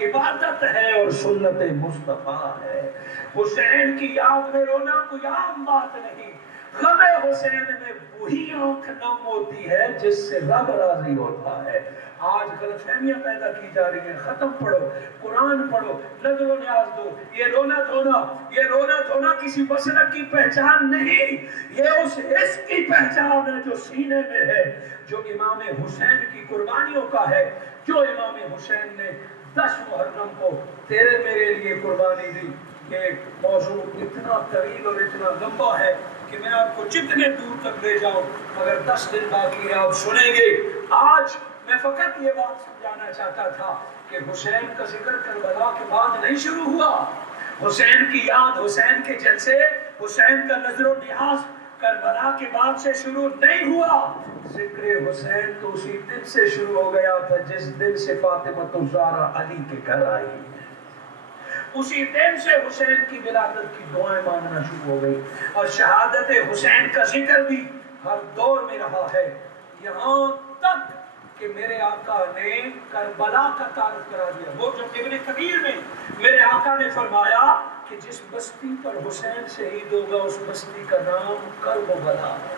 عبادت ہے اور سنت مصطفیٰ ہے۔ حسین کی یاد میں رونا کوئی عام بات نہیں، غم حسین میں وہی آنکھ نم ہوتی ہے جس سے رب راضی ہوتا ہے۔ آج غلط فہمیاں پیدا کی جا رہی ہیں، ختم پڑھو، قرآن پڑھو، نظر و نیاز دو۔ یہ رونا دھونا کسی مسلک کی پہچان نہیں، یہ اس عشق کی پہچان ہے جو سینے میں ہے، جو امام حسین کی قربانیوں کا ہے، جو امام حسین نے 10 محرم کو تیرے میرے لیے قربانی دی۔ یہ موضوع اتنا طویل اور اتنا لمبا ہے کہ میں آپ کو جتنے دور تک لے جاؤں، مگر 10 دن باقی ہے، آپ سنیں گے۔ آج میں فقط یہ بات سمجھانا چاہتا تھا کہ حسین کا ذکر کربلا کے بعد نہیں شروع ہوا، حسین کی یاد، حسین کے جلسے، حسین کا نظر و نیاز کربلا کے بعد سے شروع نہیں ہوا۔ ذکر حسین تو اسی دن سے شروع ہو گیا تھا جس دن سے فاطمہ الزہرا علی کے گھر آئی، اسی دن سے حسین کی ولادت کی دعائیں مانگنا شروع ہو گئی، اور شہادت حسین کا ذکر بھی ہر دور میں رہا ہے، یہاں تک کہ میرے آقا نے کربلا کا تعارف کرا دیا۔ وہ جو ابن کبیر میں میرے آقا نے فرمایا کہ جس بستی پر حسین شہید ہوگا اس بستی کا نام کربلا ہے،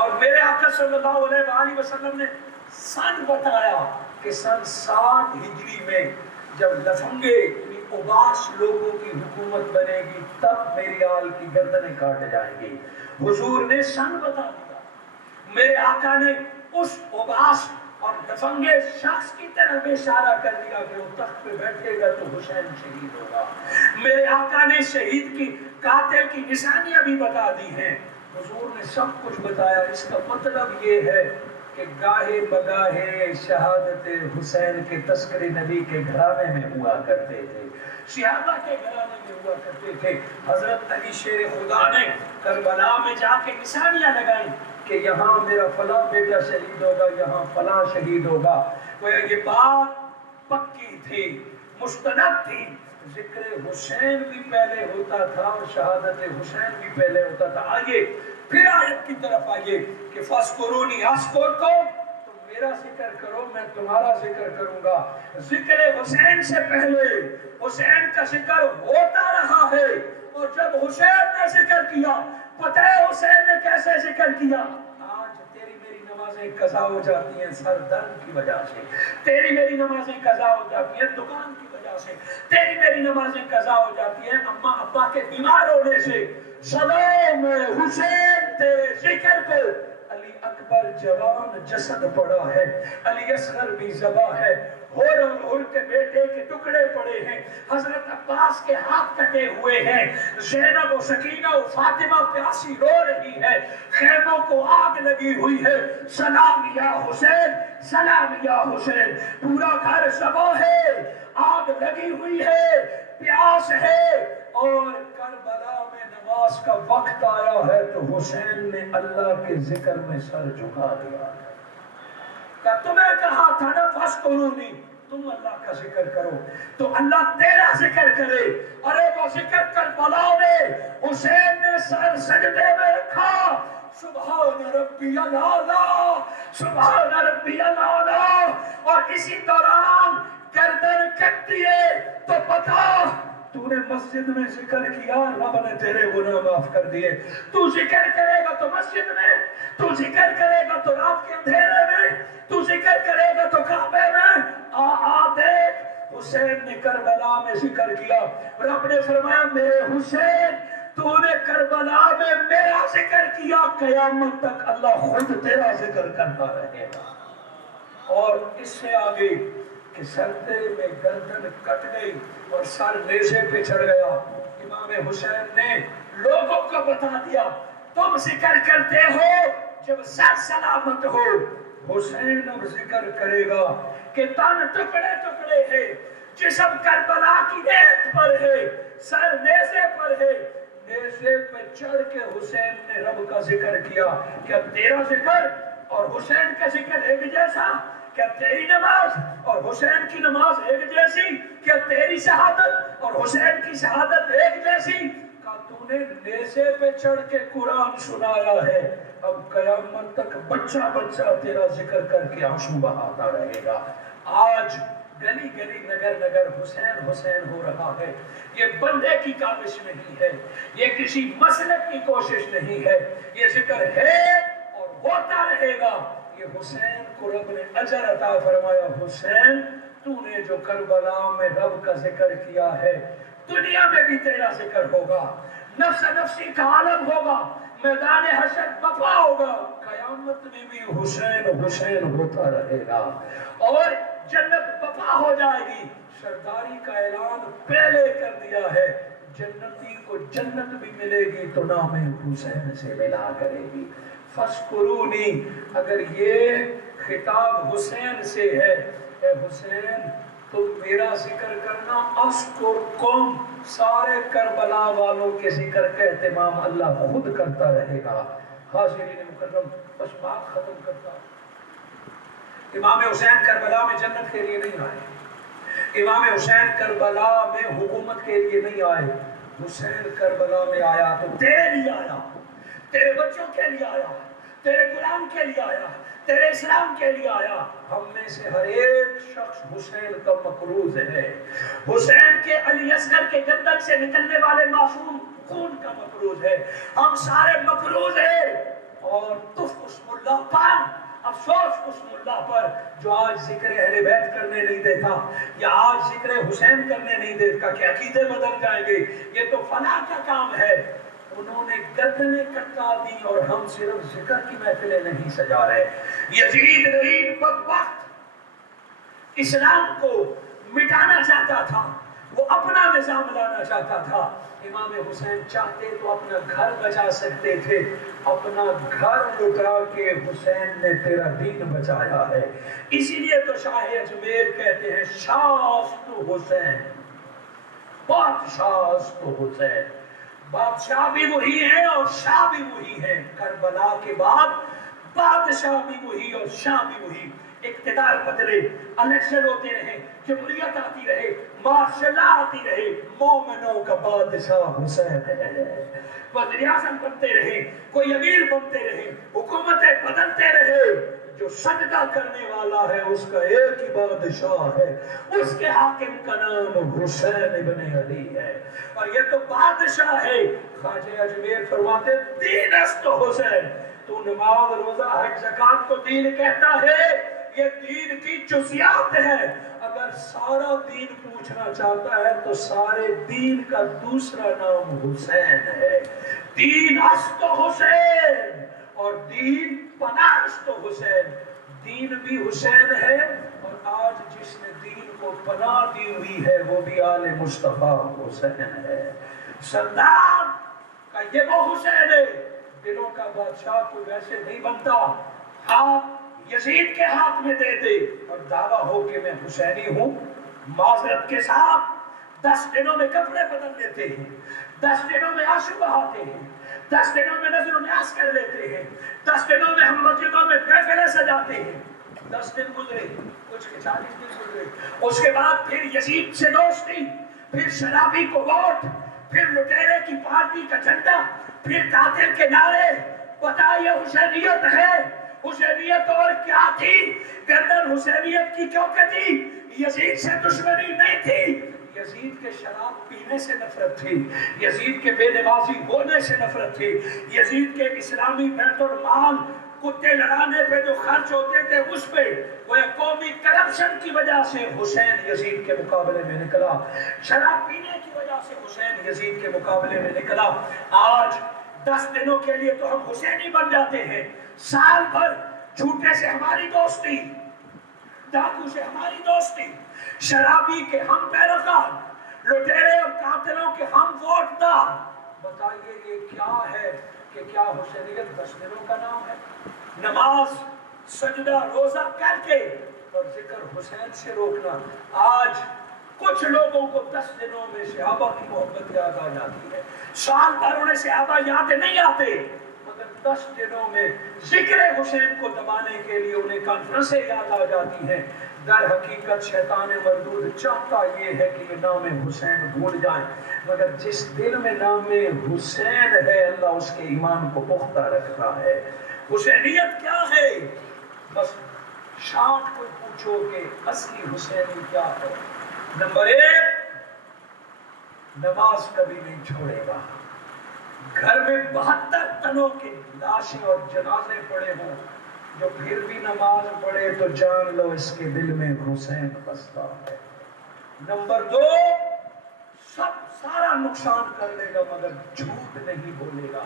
اور میرے آقا صلی اللہ علیہ وآلہ وسلم نے سن بتایا کہ سن 60 ہجری میں جب لفنگے اوباش لوگوں کی حکومت بنے گی تب میری آل کی گردنیں کاٹ جائیں گی۔ حضور نے سن بتا دیا، میرے آقا نے اس اوباش اور لفنگے شخص کی طرف اشارہ کر دیا کہ وہ تخت پہ بیٹھے گا تو حسین شہید ہوگا۔ میرے آقا نے شہید کی قاتل کی نشانیاں بھی بتا دی ہیں، حضور نے سب کچھ بتایا۔ اس کا مطلب یہ ہے کہ گاہے بگاہے شہادت حسین کے تذکرے نبی کے گھرانے میں ہوا کرتے تھے، صحابہ کے گھرانے میں ہوا کرتے تھے۔ حضرت علی شیر خدا نے کربلا میں جا کے نشانیاں لگائیں کہ یہاں میرا فلاں بیٹا شہید ہوگا، یہاں فلاں شہید ہوگا۔ یہ بات پکی تھی، مستند تھی۔ ذکر حسین بھی پہلے ہوتا تھا اور شہادت حسین بھی پہلے ہوتا تھا۔ آئیے پھر آیت کی طرف آئیے کہ فَاذْكُرُونِی أَذْكُرْکُم، تم میرا ذکر کرو میں تمہارا ذکر کروں گا۔ ذکر حسین سے پہلے حسین کا ذکر ہوتا رہا ہے، اور جب حسین نے ذکر کیا، پتہ ہے حسین نے کیسے ذکر کیا؟ آج تیری میری نمازیں قضا ہو جاتی ہیں سر درد کی وجہ سے، تیری میری نمازیں قضا ہو جاتی ہیں دکان کی وجہ سے، تیری میری نمازیں قضا ہو جاتی ہیں اماں ابا کے بیمار ہونے سے۔ سلام حسین تیرے ذکر کو، علی اکبر جوان جسد پڑا ہے، علی اصغر بھی ذبح ہے، ہور کے بیٹے کے ٹکڑے پڑے ہیں، حضرت عباس کے ہاتھ کٹے ہوئے ہیں، زینب و سکینہ و فاطمہ پیاسی رو رہی ہے، خیموں کو آگ لگی ہوئی ہے، سلام یا حسین، سلام یا حسین، پورا گھر ذبح ہے، آگ لگی ہوئی ہے، پیاس ہے، اور کربلا میں نماز کا وقت آیا ہے تو حسین نے اللہ کے ذکر میں سر جھکا دیا۔ کہ تمہیں کہا تھا نا فَاذْكُرُونِی، تم اللہ کا ذکر کرو تو اللہ تیرا ذکر کرے۔ ارے وہ ذکر کربلا میں حسین نے سر سجدے میں رکھا، سبحان ربی الاعلیٰ، سبحان ربی الاعلیٰ، اور اسی دوران گردن کٹ دیے تو بتا تو نے مسجد میں ذکر کیا، رب نے تیرے گناہ معاف کر دیے۔ تو ذکر کرے گا تو مسجد میں، تو ذکر کرے گا تو رات کے اندھیرے میں، تو ذکر کرے گا تو کعبے میں، دیکھ حسین نے کربلا میں ذکر کیا۔ رب نے فرمایا میرے حسین تو نے کربلا میں میرا ذکر کیا، قیامت تک اللہ خود تیرا ذکر کرتا رہے گا۔ اور اس سے آگے کہ سردے میں گردن کٹ گئی اور سر نیزے پہ چڑھ گیا، امام حسین نے لوگوں کو بتا دیا تم ذکر کرتے ہو جب سر سلامت ہو، حسین اب ذکر کرے گا کہ تن ٹکڑے ٹکڑے ہے، جسم کربلا کی ریت پر ہے، سر نیزے پر ہے۔ نیزے پہ چڑھ کے حسین نے رب کا ذکر کیا۔ کیا تیرا ذکر اور حسین کا ذکر ایک جیسا؟ کیا تیری نماز اور حسین کی نماز ایک جیسی؟ کیا تیری شہادت اور حسین کی شہادت ایک جیسی؟ کہا تو نے نیزے پہ چڑھ کے قرآن سنایا ہے، اب قیامت تک بچہ بچہ تیرا ذکر کر کے آنسو بہاتا رہے گا۔ آج گلی گلی نگر نگر حسین حسین ہو رہا ہے. یہ بندے کی کاوش نہیں ہے, یہ کسی مسلک کی کوشش نہیں ہے, یہ ذکر ہے اور ہوتا رہے گا. یہ حسین کو رب نے اجر عطا فرمایا. حسین تو نے جو کربلا میں رب کا ذکر کیا ہے, دنیا میں بھی تیرا ذکر ہوگا, نفس نفسی کا عالم ہوگا, میدان حشر بپا ہوگا, قیامت میں بھی حسین حسین ہوتا رہے گا, اور جنت بپا ہو جائے گی. سرداری کا اعلان پہلے کر دیا ہے, جنتی کو جنت بھی ملے گی تو نام حسین سے ملا کرے گی. فَاسْقُرُونِی, اگر یہ خطاب حسین سے ہے, اے حسین تم میرا ذکر کرنا, اذکرکم, سارے کربلا والوں کے ذکر کا اہتمام اللہ خود کرتا رہے گا. حاضرین مکرم, بس بات ختم کرتا. امام حسین کربلا میں جنت کے لیے نہیں آئے, امام حسین کربلا میں حکومت کے لیے نہیں آئے. حسین کربلا میں آیا تو تیرے لیے آیا, تیرے بچوں کے لیے آیا, تیرے غلام کے لیے آیا, تیرے اسلام کے لیے آیا. ہم میں سے ہر ایک شخص حسین کا مقروض ہے, حسین کے علی اصغر کے گردن سے نکلنے والے معصوم خون کا مقروض ہے. ہم سارے مقروض ہیں. اور تف اس ملا پر, افسوس اس ملا پر جو آج ذکر اہل بیت کرنے نہیں دیتا, یا آج ذکر حسین کرنے نہیں دیتا, کہ عقیدے بدل جائیں گے, یہ تو فلاح کا کام ہے. انہوں نے گردنیں کٹا دی اور ہم صرف ذکر کی محفلیں نہیں سجا رہے. یزید غریب بدبخت اسلام کو مٹانا چاہتا تھا, وہ اپنا نظام لانا چاہتا تھا. امام حسین چاہتے تو اپنا گھر بچا سکتے تھے, اپنا گھر لٹا کے حسین نے تیرا دین بچایا ہے. اسی لیے تو شاہ اجمیر کہتے ہیں شاست حسین, بادشاہ تو حسین. بادشاہ بھی وہی ہیں اور شاہ بھی وہی ہیں. کربلا کے بعد بادشاہ بھی وہی اور شاہ بھی وہی. اقتدار بدلے, الیکشن ہوتے رہے, جمہوریت آتی رہے, مارشل لا آتی رہے, مومنوں کا بادشاہ حسین ہے. وزیر اعظم بنتے رہے, کوئی امیر بنتے رہے, حکومتیں بدلتے رہے, جو سجدہ کرنے والا ہے اس کا ایک ہی بادشاہ ہے, اس کے حاکم کا نام حسین ابن علی ہے. اور یہ تو بادشاہ ہے. خواجہ اجمیر فرماتے دین است حسین, تو نماز روزہ حج زکات کو دین کہتا ہے, یہ دین کی جزیات ہے. اگر سارا دین پوچھنا چاہتا ہے تو سارے دین کا دوسرا نام حسین ہے. دین است حسین اور دین پناہ است حسین. دین بھی حسین ہے, اور آج جس نے دین کو پناہ دی ہوئی ہے وہ بھی آل مصطفیٰ حسین ہے. سردار کا یہ وہ حسین ہے. دلوں کا بادشاہ کوئی ویسے نہیں بنتا. آپ یزید کے ہاتھ میں دے دے اور دعویٰ ہو کہ میں حسینی ہوں, معذرت کے ساتھ 10 دنوں میں کپڑے بدل لیتے ہیں, 10 دنوں میں آنسو بہاتے ہیں, 10 دنوں میں نظر و نیاز کر لیتے ہیں, 10 دنوں میں ہم مسجدوں میں محفلیں سجاتے ہیں. 10 دن گزرے, کچھ کے 40 دن گزرے, اس کے بعد پھر یزید سے دوستی, پھر شرابی کو ووٹ, پھر لٹیرے کی پارٹی کا جھنڈا, پھر قاتل کے نعرے. بتائیے حسینیت ہے؟ حسینیت اور کیا تھی؟ گردن حسینیت کی کیوں کٹی؟ یزید سے دشمنی نہیں تھی, یزید کے شراب پینے سے نفرت تھی, یزید کے بے نمازی ہونے سے نفرت تھی, یزید کے اسلامی بیت المال کتے لڑانے پہ جو خرچ ہوتے تھے اس پہ, وہ قومی کرپشن کی وجہ سے حسین یزید کے مقابلے میں نکلا, شراب پینے کی وجہ سے حسین یزید کے مقابلے میں نکلا. آج 10 دنوں کے لیے تو ہم حسینی بن جاتے ہیں, سال بھر جھوٹے سے ہماری دوستی, ڈاکو سے ہماری دوستی, شرابی کے ہم پیروکار, لٹیرے اور قاتلوں کے ہم ووٹ دار. بتائیے یہ کیا ہے کہ کیا حسینیت 10 دنوں کا نام ہے؟ نماز سجدہ روزہ کر کے اور ذکر حسین سے روکنا. آج کچھ لوگوں کو 10 دنوں میں صحابہ کی محبت یاد آ جاتی ہے, سال بھر انہیں صحابہ یاد نہیں آتے, مگر 10 دنوں میں ذکر حسین کو دبانے کے لیے انہیں کانفرنسیں یاد آ جاتی ہیں. در حقیقت شیطان مردود چاہتا یہ ہے کہ یہ نام حسین بھول جائیں, مگر جس دل میں نام حسین ہے اللہ اس کے ایمان کو پختہ رکھتا ہے. حسینیت کیا ہے؟ بس شان کوئی پوچھ بچوں کے اصلی حسینی کیا ہے؟ نمبر 1، نماز کبھی نہیں چھوڑے گا۔ گھر میں 72 تنوں کے لاشیں اور جنازے پڑے ہوں، جو پھر بھی نماز پڑھے تو جان لو اس کے دل میں حسین بستا ہے۔ نمبر 2، سارا نقصان کر لے گا مگر جھوٹ نہیں بولے گا۔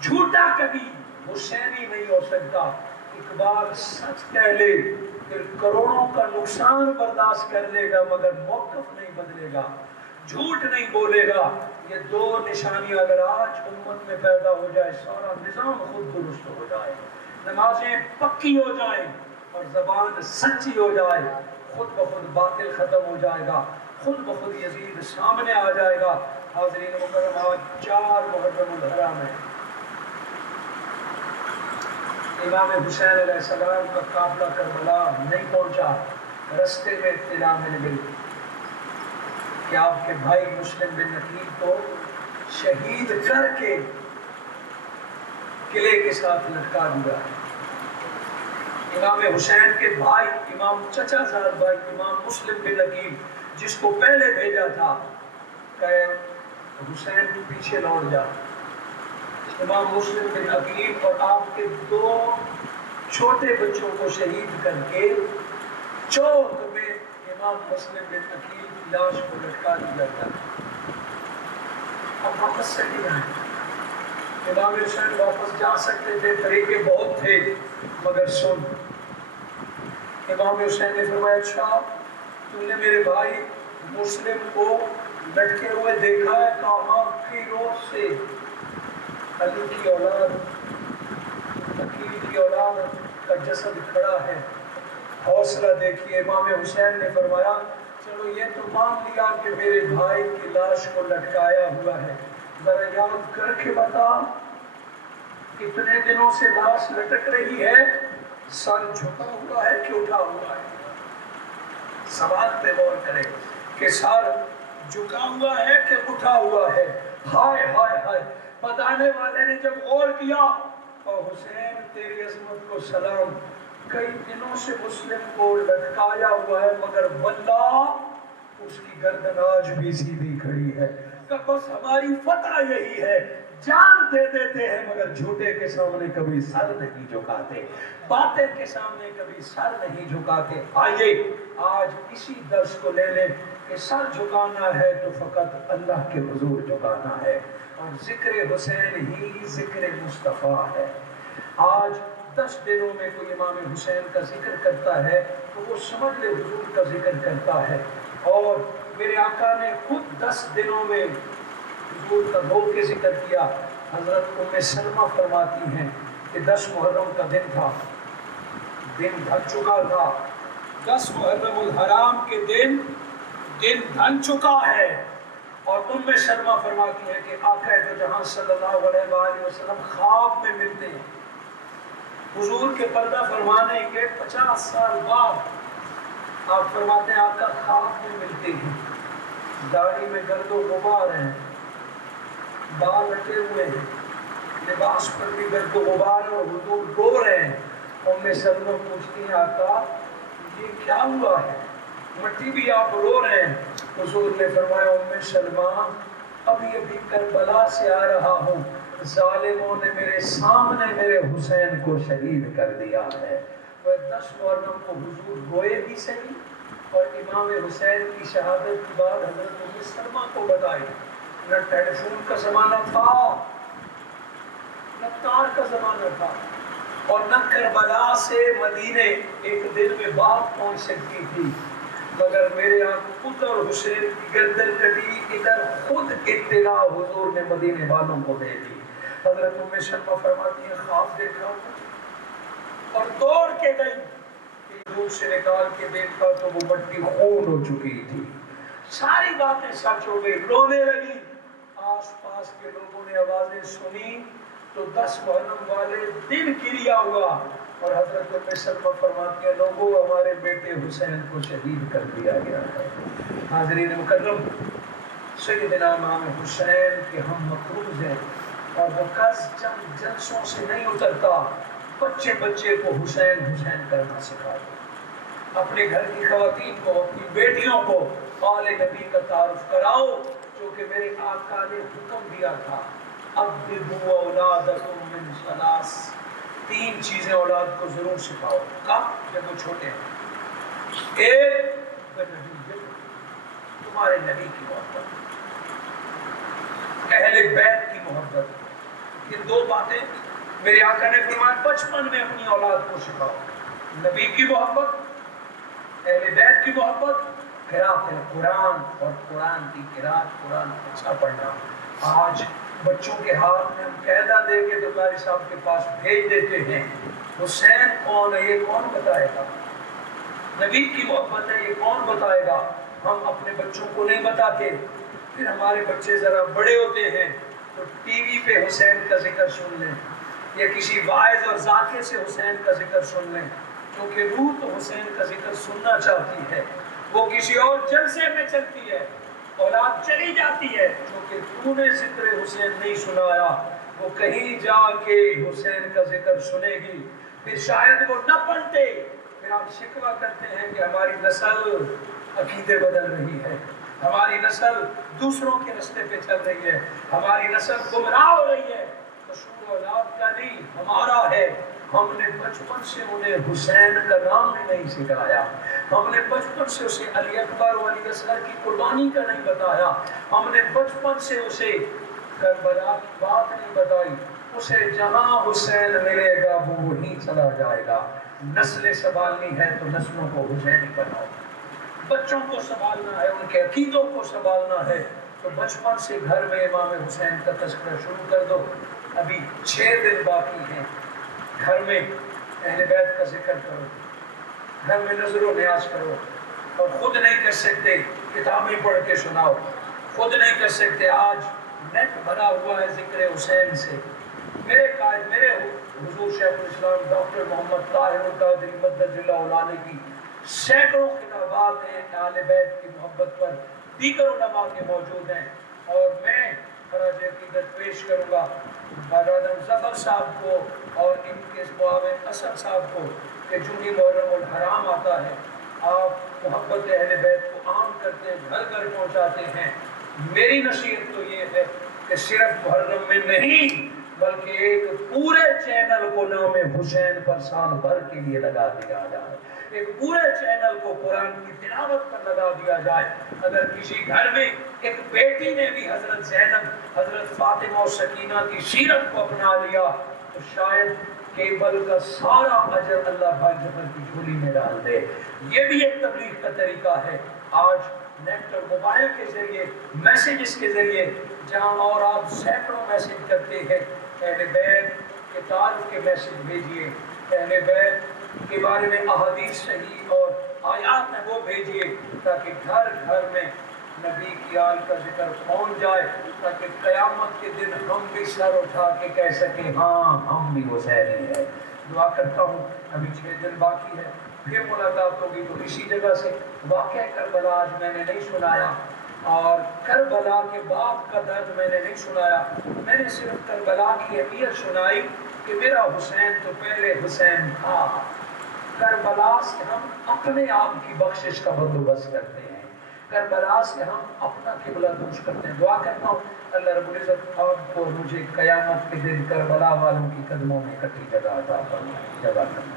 جھوٹا کبھی حسینی نہیں ہو سکتا۔ اقبال سچ کہہ لے پھر کروڑوں کا نقصان برداشت کر لے گا مگر موقف نہیں بدلے گا، جھوٹ نہیں بولے گا۔ یہ 2 نشانیاں اگر آج امت میں پیدا ہو جائے، سارا نظام خود درست ہو جائے، نمازیں پکی ہو جائیں اور زبان سچی ہو جائے، خود بخود باطل ختم ہو جائے گا، خود بخود یزید سامنے آ جائے گا۔ حاضرین مکرم، آج 4 محرم الحرام ہے۔ امام حسین علیہ السلام کا قافلہ کربلا نہیں پہنچا، رستے میں اطلاع مل گئی کہ آپ کے بھائی مسلم بن عقیل کو شہید کر کے قلعے کے ساتھ لٹکا دیا۔ امام حسین کے بھائی، امام چچا زاد بھائی امام مسلم بن عقیل، جس کو پہلے بھیجا تھا کہ حسین پیچھے لوٹ جا، امام مسلم بن عقیل اور آپ کے 2 چھوٹے بچوں کو شہید کر کے چوک میں امام مسلم بن عقیل کی لاش کو لٹکا دیا گیا۔ اب واپس چلی جائیں، امام حسین واپس جا سکتے تھے، طریقے بہت تھے، مگر سن، امام حسین نے فرمایا اچھا تم نے میرے بھائی مسلم کو لٹکے ہوئے دیکھا ہے؟ کہاں کی روز سے؟ علی کی اولاد، عقیل کی اولاد کا جسد کھڑا ہے، حوصلہ دیکھیے۔ امام حسین نے فرمایا چلو یہ تو مان لیا کہ میرے بھائی کی لاش کو لٹکایا ہوا ہے، ذرا یاد کر کے بتا کتنے دنوں سے لاش لٹک رہی ہے؟ سر جھکا ہوا ہے کہ اٹھا ہوا ہے؟ سوال پہ غور کرے کہ سر جھکا ہوا ہے کہ اٹھا ہوا ہے؟ ہائے ہائے ہائے، بتانے والے نے جب غور کیا تو حسین تیری عظمت کو سلام، کئی دنوں سے مسلم کو لٹکایا ہوا ہے مگر واللہ اس کی گردن آج بھی سیدھی کھڑی ہے، کہ بس ہماری فتح یہی ہے، جان دے دیتے ہیں مگر جھوٹے کے سامنے کبھی سر نہیں جھکاتے، باطل کے سامنے کبھی سر نہیں جھکاتے۔ آئیے آج اسی درس کو لے لیں کہ سر جھکانا ہے تو فقط اللہ کے حضور جھکانا ہے، اور ذکر حسین ہی ذکر مصطفیٰ ہے۔ آج 10 دنوں میں کوئی امام حسین کا ذکر کرتا ہے تو وہ سمجھ لے حضور کا ذکر کرتا ہے، اور میرے آقا نے خود 10 دنوں میں حضور کا نور کے ذکر کیا۔ حضرت ام سلمہ فرماتی ہیں کہ 10 محرم کا دن تھا، دن ڈھل چکا تھا، 10 محرم الحرام کے دن ڈھل چکا ہے، اور ام سلمہ فرماتی ہیں کہ آقا دو جہاں صلی اللہ علیہ وآلہ وسلم خواب میں ملتے ہیں، حضور کے پردہ فرمانے کے 50 سال بعد آپ فرماتے ہیں آقا خواب میں ملتے ہیں، داڑھی میں گرد و غبار ہیں، بال رٹے ہوئے ہیں، لباس پر بھی گرد و غبار ہے اور حضور رو رہے ہیں۔ ام سلمہ پوچھتی ہیں آقا یہ کیا ہوا ہے؟ مٹی بھی آپ رو رہے ہیں۔ حضور نے فرمایا ام سلمہ ابھی ابھی کربلا سے آ رہا ہوں، ظالموں نے میرے سامنے میرے حسین کو شہید کر دیا ہے۔ وہ 10 محرم کو حضور روئے بھی صحیح، اور امام حسین کی شہادت کی بات حضرت ام سلمہ کو بتائی۔ نہ ٹیلی فون کا زمانہ تھا، نہ تار کا زمانہ تھا، اور نہ کربلا سے مدینے ایک دن میں بات پہنچ سکتی تھی، مگر میرے آقا خود اور حسین کی گردن کٹی، ادھر خود اطلاع حضور نے مدینے والوں کو دے دی۔ حضرت ام سلمہ فرماتی ہیں خواب دیکھا اور دوڑ کے گئی، دور سے نکال کے دیکھا تو وہ مٹی خون ہو چکی تھی، ساری باتیں سچ ہو گئی، رونے لگی۔ آس پاس کے لوگوں نے آوازیں سنی تو 10 محرم والے دن گریا ہوا، اور حضرت ام سلمہ فرماتی ہیں لوگوں ہمارے بیٹے حسین کو شہید کر دیا گیا ہے۔ حاضرین مکرم، سیدنا امام حسین کے ہم مقروض ہیں، اور وہ قرض چند جلسوں سے نہیں اترتا۔ بچے بچے کو حسین حسین کرنا سکھا دو، اپنے گھر کی خواتین کو، اپنی بیٹیوں کو آل نبی کا تعارف کراؤ، جو کہ میرے آقا نے حکم دیا تھا، ابدوا اولادکم من ثلاث، 3 چیزیں اولاد کو ضرور سکھاؤ۔ کب؟ جب وہ چھوٹے ہیں۔ ایک، بنبیت، تمہارے نبی کی محبت، اہل بیت کی محبت، یہ 2 باتیں میرے آقا نے فرمایا بچپن میں اپنی اولاد کو سکھاؤ، نبی کی محبت، اہل بیت کی محبت، قرات قرآن اور قرآن کی قرات، قرآن اچھا پڑھنا۔ آج بچوں کے ہاتھ میں ہم قاعدہ دے کے تو قاری صاحب کے پاس بھیج دیتے ہیں، حسین کون ہے یہ کون بتائے گا؟ نبی کی محبت ہے یہ کون بتائے گا؟ ہم اپنے بچوں کو نہیں بتاتے، پھر ہمارے بچے ذرا بڑے ہوتے ہیں تو ٹی وی پہ حسین کا ذکر سن لیں، یا کسی واعظ اور ذاکر سے حسین کا ذکر سن لیں، کیونکہ روح تو حسین کا ذکر سننا چاہتی ہے، وہ کسی اور جلسے میں چلتی ہے، اولاد چلی جاتی ہے، کیونکہ تو نے ذکر حسین نہیں سنایا، وہ کہیں جا کے حسین کا ذکر سنے گی، پھر شاید وہ نہ پڑھتے، پھر آپ شکوہ کرتے ہیں کہ ہماری نسل عقیدے بدل رہی ہے، ہماری نسل دوسروں کے رستے پہ چل رہی ہے، ہماری نسل گمراہ ہو رہی ہے۔ قصور اولاد کا نہیں، ہمارا ہے، ہم نے بچپن سے انہیں حسین کا نام نہیں سکھایا، ہم نے بچپن سے اسے علی اکبر و علی اصغر کی قربانی کا نہیں بتایا، ہم نے بچپن سے اسے کربلا کی بات نہیں بتائی، اسے جہاں حسین ملے گا وہ وہیں چلا جائے گا۔ نسلیں سنبھالنی ہے تو نسلوں کو حسین ہی بناؤ، بچوں کو سنبھالنا ہے، ان کے عقیدوں کو سنبھالنا ہے تو بچپن سے گھر میں امام حسین کا تذکرہ شروع کر دو۔ ابھی 6 دن باقی ہیں، گھر میں اہل بیت کا ذکر کرو، گھر میں نظر و نیاز کرو، اور خود نہیں کر سکتے کتابیں پڑھ کے سناؤ، خود نہیں کر سکتے آج نیٹ بھرا ہوا ہے ذکر حسین سے۔ میرے قائد، میرے حضور شیخ الاسلام ڈاکٹر محمد طاہر القادری مدد اللہ علیہ کی سینکڑوں خطابات ہیں اہل بیت کی محبت پر، دیگر علماء کے موجود ہیں، اور میں خراج عقیدت پیش کروں گا برادر ظفر صاحب کو اور ان کے معاون اسد صاحب کو کہ جنہی محرم الحرام آتا ہے، آپ محبت اہل بیت کو عام کرتے ہیں، گھر گھر پہنچاتے ہیں۔ میری نصیحت تو یہ ہے کہ صرف محرم میں نہیں بلکہ ایک پورے چینل کو نام حسین پر سال بھر کے لیے لگا دیا جائے، ایک پورے چینل کو قرآن کی تلاوت پر لگا دیا جائے۔ اگر کسی گھر میں ایک بیٹی نے بھی حضرت زینب، حضرت فاطمہ و سکینہ کی سیرت کو اپنا لیا تو شاید کیبل کا سارا اجر اللہ بھائی ظفر کی جھولی میں ڈال دے۔ یہ بھی ایک تبلیغ کا طریقہ ہے۔ آج نیٹ اور موبائل کے ذریعے، میسیجز کے ذریعے، جہاں اور آپ سینکڑوں میسیج کرتے ہیں، اہل بیت کے تعارف کے میسیج بھیجیے، اہل بیت کے بارے میں احادیث صحیح اور آیات میں وہ بھیجیے، تاکہ گھر گھر میں نبی کی آل کا ذکر پہنچ جائے، تاکہ قیامت کے دن ہم بھی سر اٹھا کے کہہ سکیں ہاں ہم بھی حسینی ہیں۔ دعا کرتا ہوں، ابھی 6 دن باقی ہے، پھر ملاقات ہوگی تو اسی جگہ سے۔ واقعہ کربلا آج میں نے نہیں سنایا، اور کربلا کے بعد کا درد میں نے نہیں سنایا، میں نے صرف کربلا کی اہمیت سنائی کہ میرا حسین تو پہلے حسین تھا۔ کربلا سے ہم اپنے آپ کی بخشش کا بندوبست کرتے ہیں، کربلا سے ہم اپنا قبلہ دوش کرتے ہیں۔ دعا کرتا ہوں اللہ رب العزت آپ کو مجھے قیامت کے دن کربلا والوں کی قدموں میں کٹی جگہ عطا فرمائے۔ جزاک اللہ۔